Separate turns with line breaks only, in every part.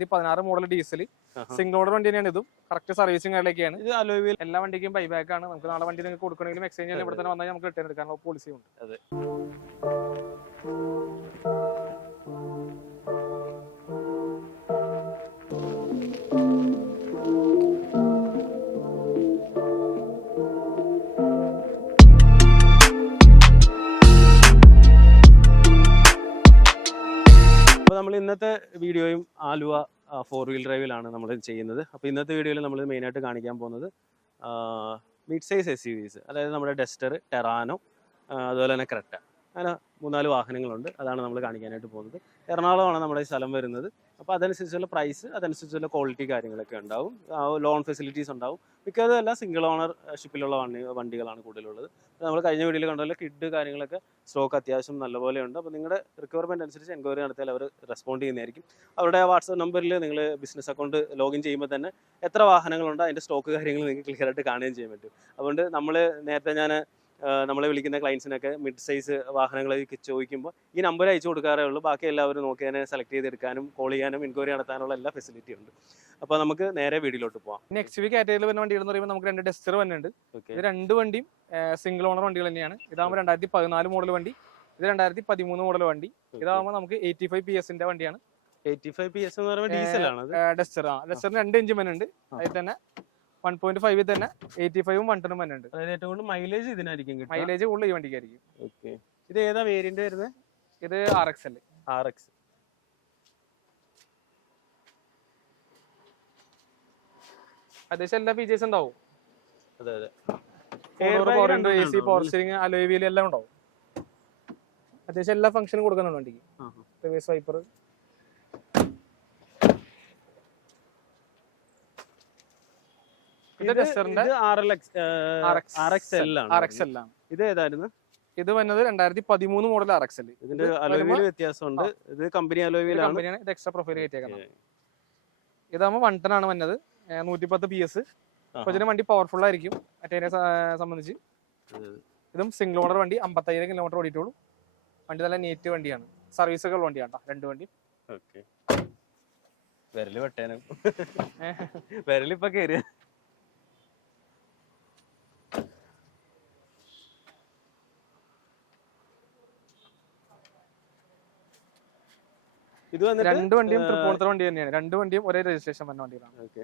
ഇത് പതിനാറ് model diesel single order വണ്ടി തന്നെയാണ് ഇതും. കറക്റ്റ് സർവീസിംഗ് കാര്യങ്ങളൊക്കെയാണ്.
ഇത് അലോയിൽ
എല്ലാ വണ്ടിക്കും ബൈബാക്ക് ആണ്. നമുക്ക് നാളെ വണ്ടി നിങ്ങൾക്ക് കൊടുക്കണമെങ്കിലും എക്സ്ചേഞ്ച് ഇവിടെ തന്നെ വന്നാൽ നമുക്ക് റിട്ടേൺ എടുക്കാനുള്ള പോളിസി ഉണ്ട്.
അതെ. നമ്മൾ ഇന്നത്തെ വീഡിയോയും ആലുവ ഫോർ വീൽ ഡ്രൈവിലാണ് നമ്മൾ ചെയ്യുന്നത്. അപ്പോൾ ഇന്നത്തെ വീഡിയോയിൽ നമ്മൾ മെയിനായിട്ട് കാണിക്കാൻ പോകുന്നത് mid size S U Vs അതായത് നമ്മുടെ ഡെസ്റ്റർ ടെറാനോ അതുപോലെ തന്നെ ക്രെറ്റ അങ്ങനെ മൂന്നാൽ വാഹനങ്ങളുണ്ട്. അതാണ് നമ്മൾ കാണിക്കാനായിട്ട് പോകുന്നത്. എറണാകുളമാണ് നമ്മുടെ സ്ഥലം വരുന്നത്. അപ്പോൾ അതനുസരിച്ചുള്ള പ്രൈസ് അതനുസരിച്ചുള്ള ക്വാളിറ്റി കാര്യങ്ങളൊക്കെ ഉണ്ടാവും. ലോൺ ഫെസിലിറ്റീസ് ഉണ്ടാവും. മിക്കതും എല്ലാം സിംഗിൾ ഓണർ ഷിപ്പിലുള്ള വണ്ടി വണ്ടികളാണ് കൂടുതലുള്ളത്. നമ്മൾ കഴിഞ്ഞ വീഡിയോയിൽ കണ്ടല്ലോ കിഡ് കാര്യങ്ങളൊക്കെ സ്റ്റോക്ക് അത്യാവശ്യം നല്ലപോലെ ഉണ്ട് അപ്പോൾ നിങ്ങളുടെ റിക്വയർമെന്റ് അനുസരിച്ച് എൻക്വയറി നടത്തിയാൽ അവർ റെസ്പോണ്ട് ചെയ്യുന്നതായിരിക്കും. അവരുടെ വാട്സപ്പ് നമ്പറിൽ നിങ്ങൾ ബിസിനസ് അക്കൗണ്ട് ലോഗിൻ ചെയ്യുമ്പോൾ തന്നെ എത്ര വാഹനങ്ങളുണ്ട് അതിന്റെ സ്റ്റോക്ക് കാര്യങ്ങൾ നിങ്ങൾക്ക് ക്ലിയർ ആയിട്ട് കാണുകയും ചെയ്യാൻ പറ്റും. അതുകൊണ്ട് നമ്മൾ നേരത്തെ ഞാൻ നമ്മളെ വിളിക്കുന്ന ക്ലയൻസിനൊക്കെ മിഡ് സൈസ് വാഹനങ്ങളൊക്കെ ചോദിക്കുമ്പോൾ ഈ നമ്പർ അയച്ചു കൊടുക്കാറേ ഉള്ളൂ. ബാക്കി എല്ലാവരും നോക്കി തന്നെ സെലക്ട് ചെയ്തെടുക്കാനും കോൾ ചെയ്യാനും എൻക്വയറി നടത്താനുള്ള എല്ലാ ഫെസിലിറ്റിയും ഉണ്ട്. അപ്പോൾ നമുക്ക് നേരെ വീടിലോട്ട് പോവാം.
നെക്സ്റ്റ് വീക്ക് കാറ്റഗറിയിൽ വരുന്ന വണ്ടികൾ എന്ന് പറയുമ്പോൾ നമുക്ക് രണ്ട് ഡെസ്റ്റർ വന്നിട്ടുണ്ട്.
ഓക്കെ
ഇത് രണ്ട് വണ്ടിയും സിംഗിൾ ഓണർ വണ്ടികൾ തന്നെയാണ്. ഇതാകുമ്പോൾ രണ്ടായിരത്തി പതിനാല് മോഡൽ വണ്ടി ഇത് രണ്ടായിരത്തി പതിമൂന്ന് മോഡൽ വണ്ടി ഇതാകുമ്പോൾ നമുക്ക് എയ്റ്റി ഫൈവ് പി എസിന്റെ വണ്ടിയാണ്.
എയ്റ്റി ഫൈവ് പി എസ് എന്ന് പറയുമ്പോൾ ഡീസലാണ് അത്?
ഡെസ്റ്റർ ആ ഡെസ്റ്റർ രണ്ട് എഞ്ചിൻ വന്നുണ്ട് അതിൽ തന്നെ വൺ പോയിന്റ് ഫൈവിൽ തന്നെ എയ്റ്റി ഫൈവും വൺ ടെനും വന്നുണ്ട്
ഏറ്റവും കൂടുതൽ മൈലേജ് ഇതിനായിരിക്കും
മൈലേജ് കൂടുതൽ ഈ വണ്ടിക്കായിരിക്കും.
ഓക്കെ ഇത് ഏതാ വേരിയന്റ് വരുന്നത്?
ഇത് R X L
R X
അത്യാവശ്യം എല്ലാ ഫീച്ചേഴ്സ് ഉണ്ടാവും.
അതെ അതെ.
Power window A C power
ഉണ്ടോ?
സ്റ്റിയറിംഗ് അലോയ് വീൽ എല്ലാം ഉണ്ടാവും. അത്യാവശ്യം എല്ലാ ഫംഗ്ഷനും കൊടുക്കുന്നുണ്ട് വണ്ടിക്ക്. റിവേഴ്സ് വൈപ്പർ ഇത്
R L X R X L
R X L
ഇത് ഏതായിരുന്നു?
ഇത് വന്നത് രണ്ടായിരത്തി പതിമൂന്ന് മോഡൽ ആർ എക്സ് എൽ
ഇതിന്റെ
അലോവിയിൽ
വ്യത്യാസമുണ്ട്. ഇത് കമ്പനി
അലോവിയിലാണ് ഇത് എക്സ്ട്രാ പ്രൊഫൈൽ കയറ്റിയേക്കുന്നത് ഇതാകുമ്പോൾ വൺ ടൺ ആണ് വന്നത്. നൂറ്റിപ്പത്ത് പി എസ് ഇതിന് വണ്ടി പവർഫുൾ ആയിരിക്കും. മറ്റേ സംബന്ധിച്ച്. ഇതും സിംഗിൾ ഓണർ വണ്ടി അമ്പത്തയ്യായിരം കിലോമീറ്റർ ഓടിയിട്ടുള്ളൂ. വണ്ടി നല്ല നീറ്റ് വണ്ടിയാണ്. സർവീസുകൾ വണ്ടിയാണ് രണ്ട് വണ്ടി.
ഓക്കെ വിരൽ വെട്ടേനും. വിരലിപ്പൊ കയറിയ ഇത്
രണ്ട് വണ്ടിയും തൃപ്പൂണിത്തറ വണ്ടി തന്നെയാണ്. രണ്ട് വണ്ടിയും ഒരേ രജിസ്ട്രേഷൻ വന്ന വണ്ടികളാണ്.
ഓക്കെ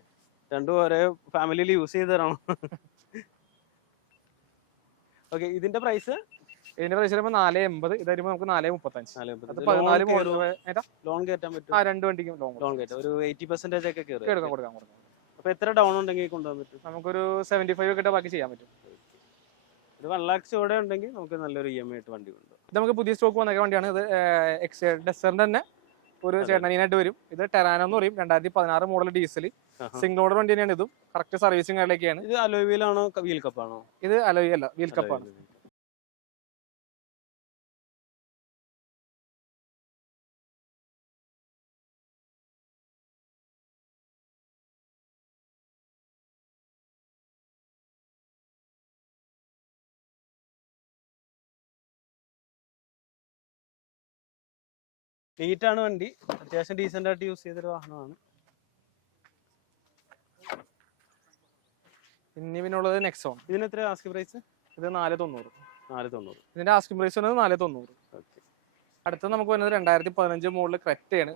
രണ്ടും ഒരേ ഫാമിലിയിൽ യൂസ് ചെയ്ത് തരണം ഓക്കെ ഇതിന്റെ പ്രൈസ്
ഇതിന്റെ പ്രൈസ് വരുമ്പോൾ നാല് എൺപത് ഇത് വരുമ്പോൾ നമുക്ക് നാല് മുപ്പത്തഞ്ച്. അത് പതിനാല്
ലോൺ കയറ്റാൻ പറ്റും.
ആ രണ്ട് വണ്ടിക്കും ലോൺ
ലോൺ കയറ്റാം ഒരു എയ്റ്റി പെർസെന്റേജ് ഒക്കെ കയറി
എടുക്കാൻ കൊടുക്കാം കൊടുക്കാം.
അപ്പൊ എത്ര ഡൗൺ ഉണ്ടെങ്കിൽ കൊണ്ടുപോകാൻ പറ്റും
നമുക്കൊരു സെവന്റി ഫൈവ് ഒക്കെ ബാക്കി ചെയ്യാൻ പറ്റും.
ഒരു വൺ ലാക്സ് ഇവിടെ ഉണ്ടെങ്കിൽ നമുക്ക് നല്ലൊരു ഇ എം ഐ ആയിട്ട് വണ്ടി കൊണ്ടുപോകും
ഇത് നമുക്ക് പുതിയ സ്റ്റോക്ക് വന്നേക്ക വണ്ടിയാണ്. ഇത് എക്സ് ഡെസറിന്റെ തന്നെ ഒരു. ചേട്ടനീനായിട്ട് വരും. ഇത് ടെറാനോ എന്ന് പറയും. രണ്ടായിരത്തി പതിനാറ് മോഡൽ ഡീസൽ. സിംഗിൾ ഓർഡർ വണ്ടി തന്നെയാണ് ഇതും. കറക്റ്റ് സർവീസിംഗ് കാര്യങ്ങളൊക്കെയാണ്.
ഇത് അലോയ് വീലാണോ വീൽ കപ്പാണോ
ഇത് അലോയ് അല്ല വീൽ കപ്പാണ്
നീറ്റാണ് വണ്ടി. അത്യാവശ്യം ഡീസെന്റ് ആയിട്ട് യൂസ് ചെയ്തൊരു വാഹനമാണ്.
ഇനി പിന്നുള്ളത് നെക്സോൺ
ഇതിന് എത്ര ആസ്കിംഗ് പ്രൈസ്
ഇത് നാല് തൊണ്ണൂറ്
നാല് തൊണ്ണൂറ്
ഇതിന്റെ ആസ്കിംഗ് പ്രൈസ് വരുന്നത് നാല് തൊണ്ണൂറ്
ഓക്കെ.
അടുത്തത് നമുക്ക് വരുന്നത് രണ്ടായിരത്തി പതിനഞ്ച് മോഡൽ ക്രെറ്റയാണ്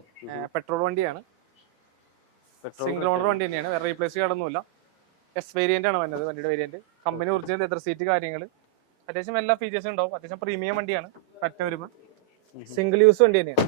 പെട്രോൾ വണ്ടിയാണ്. സിംഗിൾ ഓണർ വണ്ടി തന്നെയാണ്. വേറെ റീപ്ലേസ് ചെയ്യാനൊന്നുമില്ല എസ് വേരിയന്റ് ആണ് വന്നത് വണ്ടിയുടെ variant company original leather seat കാര്യങ്ങൾ അത്യാവശ്യം എല്ലാ ഫീച്ചേഴ്സും ഉണ്ടാവും. അത്യാവശ്യം പ്രീമിയം വണ്ടിയാണ് പറ്റ വരുമ്പോൾ സിംഗിൾ യൂസ് വണ്ടി തന്നെയാണ്.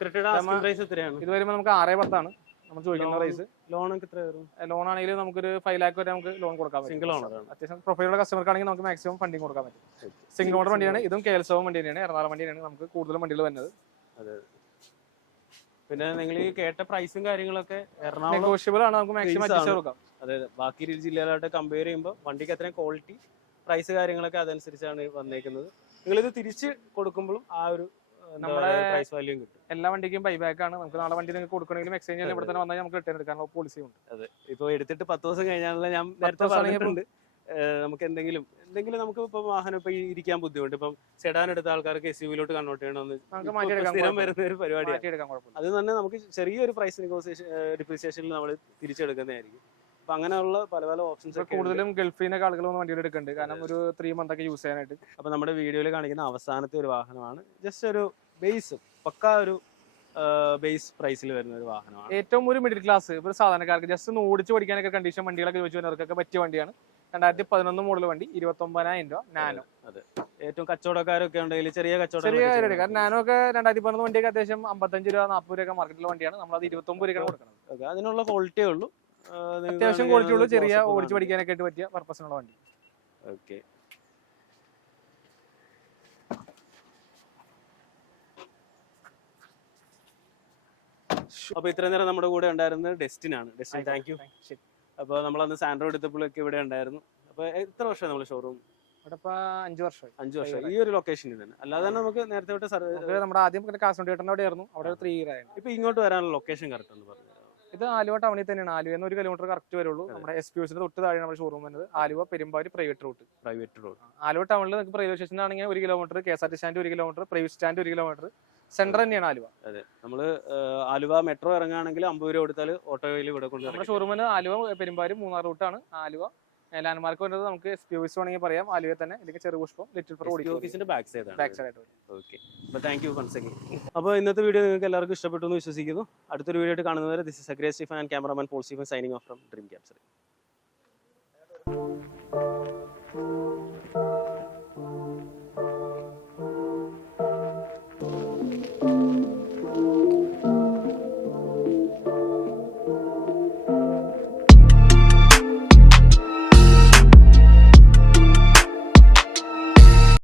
ഇത് വരുമ്പോൾ നമുക്ക് ആറേ പത്താണ്. നമ്മൾ ചോദിക്കുന്ന പ്രൈസ്
ലോൺ ഒക്കെ എത്ര വരും?
ലോൺ ആണെങ്കിൽ നമുക്കൊരു ഫൈവ് ലാക്ക് വരെ നമുക്ക് ലോൺ കൊടുക്കാൻ പറ്റും.
സിംഗിൾ ആണ്.
അത്യാവശ്യം പ്രൊഫൈലുള്ള കസ്റ്റമർക്കാണെങ്കിൽ നമുക്ക് മാക്സിമം ഫണ്ടിങ് കൊടുക്കാൻ പറ്റും. സിംഗിൾ ഓണർ വണ്ടിയാണ് ഇതും കേൽസവം വണ്ടി തന്നെയാണ് എറണാകുളം വണ്ടിയാണ് നമുക്ക് കൂടുതലും വണ്ടികൾ വരുന്നത്.
പിന്നെ നിങ്ങൾ ഈ കേട്ട പ്രൈസും കാര്യങ്ങളൊക്കെ എറണാകുളം
ആണ് നമുക്ക് മാക്സിമം അഡ്ജസ്റ്റ് കൊടുക്കാം.
അതെ ബാക്കി ഇരു ജില്ലകളായിട്ട് കമ്പയർ ചെയ്യുമ്പോൾ വണ്ടിക്ക് അത്രയും ക്വാളിറ്റി പ്രൈസ് കാര്യങ്ങളൊക്കെ അതനുസരിച്ചാണ് വന്നേക്കുന്നത്. നിങ്ങളിത് തിരിച്ച് കൊടുക്കുമ്പോഴും ആ ഒരു
നമ്മുടെ-
പ്രൈസ് വാല്യൂ കിട്ടും.
എല്ലാ വണ്ടിക്കും ബൈബാക്ക് ആണ്. നമുക്ക് നാളെ വണ്ടി നിങ്ങൾക്ക് കൊടുക്കണമെങ്കിലും എക്സ്ചേഞ്ച് ഇവിടെ തന്നെ വന്നാൽ നമുക്ക് റിട്ടേൺ എടുക്കാൻ പോളിസി ഉണ്ട്.
അതെ. ഇപ്പൊ എടുത്തിട്ട് പത്ത് ദിവസം കഴിഞ്ഞാണല്ലോ ഞാൻ നേരത്തെ പറഞ്ഞിട്ടുണ്ട്. നമുക്ക് എന്തെങ്കിലും എന്തെങ്കിലും നമുക്ക് ഇപ്പൊ വാഹനം ഇപ്പൊ ഇരിക്കാൻ ബുദ്ധിമുട്ട്. ഇപ്പം സെഡാൻ എടുത്ത ആൾക്കാർക്ക് എസ് യുവിലോട്ട് കൺവേർട്ട് ചെയ്യണമെന്ന് സ്ഥിരം. വരുന്ന ഒരു പരിപാടിയാണ്. അത് തന്നെ നമുക്ക് ചെറിയൊരു പ്രൈസ് നെഗോസിയേഷൻ ഡിപ്രീസിയേഷനിൽ നമ്മൾ തിരിച്ചെടുക്കുന്നതായിരിക്കും. അപ്പൊ അങ്ങനെയുള്ള പല പല ഓപ്ഷൻസ്.
കൂടുതലും ഗൾഫിൽ നിന്നൊക്കെ ആളുകൾ വന്ന് വണ്ടികൾ എടുക്കുന്നുണ്ട്. കാരണം ഒരു ത്രീ മന്ത് ഒക്കെ യൂസ് ചെയ്യാനായിട്ട്.
അപ്പൊ നമ്മുടെ വീഡിയോയിൽ കാണിക്കുന്ന അവസാനത്തെ ഒരു വാഹനമാണ്. ജസ്റ്റ് ഒരു ബേസ് പക്ക ഒരു ബേസ് പ്രൈസിൽ വരുന്ന ഒരു വാഹനമാണ്.
ഏറ്റവും ഒരു മിഡിൽ ക്ലാസ് ഒരു സാധാരണക്കാർക്ക് ജസ്റ്റ് ഒന്ന് ഓടിച്ച് പഠിക്കാനൊക്കെ കണ്ടീഷൻ വണ്ടികളൊക്കെ ചോദിച്ചു വരുന്നവർക്കൊക്കെ പറ്റിയ വണ്ടിയാണ്. രണ്ടായിരത്തി പതിനൊന്ന് മോഡൽ വണ്ടി ഇരുപത്തി ഒമ്പതിനായിരം രൂപ നാനോ.
അതെ ഏറ്റവും കച്ചവടക്കാരൊക്കെ ഉണ്ടെങ്കിൽ ചെറിയ
ചെറിയ
കച്ചവടം
കാരണം നാനോ ഒക്കെ രണ്ടായിരത്തി പതിനൊന്ന് വണ്ടിയൊക്കെ അത്യാവശ്യം അമ്പത്തഞ്ച് രൂപ നാൽപ്പത് രൂപ മാർക്കറ്റിലെ വണ്ടിയാണ്. നമ്മളത് ഇരുപത്തി ഒമ്പത് രൂപ കൊടുക്കുന്നത്
അതിനുള്ള ക്വാളിറ്റിയേ ഉള്ളൂ.
അത്യാവശ്യം
ക്വാളിറ്റിയുള്ള
ക്വാളിറ്റി ഉള്ളൂ ചെറിയ ഓടിച്ച്. പഠിക്കാനൊക്കെ ആയിട്ട് പറ്റിയ പർപ്പസിനുള്ള വണ്ടി.
ഓക്കെ. അപ്പൊ ഇത്ര നേരം നമ്മുടെ കൂടെ ഉണ്ടായിരുന്നത് ഡെസ്റ്റിൻ ആണ്. ഡെസ്റ്റിൻ താങ്ക് യു
അപ്പൊ
അപ്പൊ നമ്മളന്ന് സാൻഡ്രോ എടുത്തപ്പോഴൊക്കെ ഇവിടെ ഉണ്ടായിരുന്നു. അപ്പൊ എത്ര വർഷം നമ്മൾ ഷോറൂം
അഞ്ചു വർഷം
അഞ്ചു വർഷം. ഈ ഒരു ലൊക്കേഷനിൽ തന്നെ. അല്ലാതെ തന്നെ നമുക്ക് നേരത്തെ
നമ്മുടെ ആദ്യം കാസർഗോഡ് ചേട്ടന്റെ അവിടെ ആയിരുന്നു അവിടെ ത്രീ ഇയർ ആയിരുന്നു.
ഇപ്പൊ ഇങ്ങോട്ട് വരാനുള്ള ലൊക്കേഷൻ കറക്റ്റ് എന്ന് പറഞ്ഞു?
ഇത് ആലുവ ടൗണിൽ തന്നെയാണ്. ആലുവ എന്ന് ഒരു കിലോമീറ്റർ കറക്റ്റ് വരുള്ളൂ. നമ്മുടെ എസ് പി തൊട്ട് താഴെ നമ്മുടെ ഷോറൂം വരുന്നത്. Aluva Perumbavoor private route
private road
Aluva ടൗണിൽ നിങ്ങൾക്ക് പ്രൈവറ്റ് സ്റ്റേഷൻ ആണെങ്കിൽ ഒരു kilometre K S R T stand ഒരു കിലോമീറ്റർ പ്രൈവറ്റ് സ്റ്റാൻഡ് ഒരു കിലോമീറ്റർ സെന്റർ തന്നെയാണ് ആലുവ.
അതെ. നമ്മൾ ആലുവ മെട്രോ ഇറങ്ങുകയാണെങ്കിൽ അമ്പത് രൂപ കൊടുത്താൽ ഓട്ടോയിൽ ഇവിടെ കൊണ്ട്
നമ്മുടെ ഷോറൂമിന് ആലുവ പെരുമ്പാവൂർ മൂന്നാർ റൂട്ടാണ് ആലുവ ലാൻഡ്മാർക്ക് വരുന്നത് നമുക്ക് എസ് പി ഓഫീസ് വേണമെങ്കിൽ പറയാം. ആലുവ തന്നെ അല്ലെങ്കിൽ ചെറുപുഷ്പം ലിറ്റിൽ ഫ്രോ ഓടിക്കും
ഓഫീസിന്റെ ബാക്ക് സൈഡ്
ബാക്ക് സൈഡ് ആയിട്ട്.
ഓക്കെ അപ്പോൾ താങ്ക് യു വൺസ് അഗൈൻ അപ്പോൾ ഇന്നത്തെ വീഡിയോ നിങ്ങൾക്ക് എല്ലാവർക്കും ഇഷ്ടപ്പെട്ടു എന്ന് വിശ്വസിക്കുന്നു. അടുത്തൊരു വീഡിയോ ആയിട്ട് കാണുന്നവരെ this is Agre Stephen and cameraman Paul Stephen signing off from Dream Capture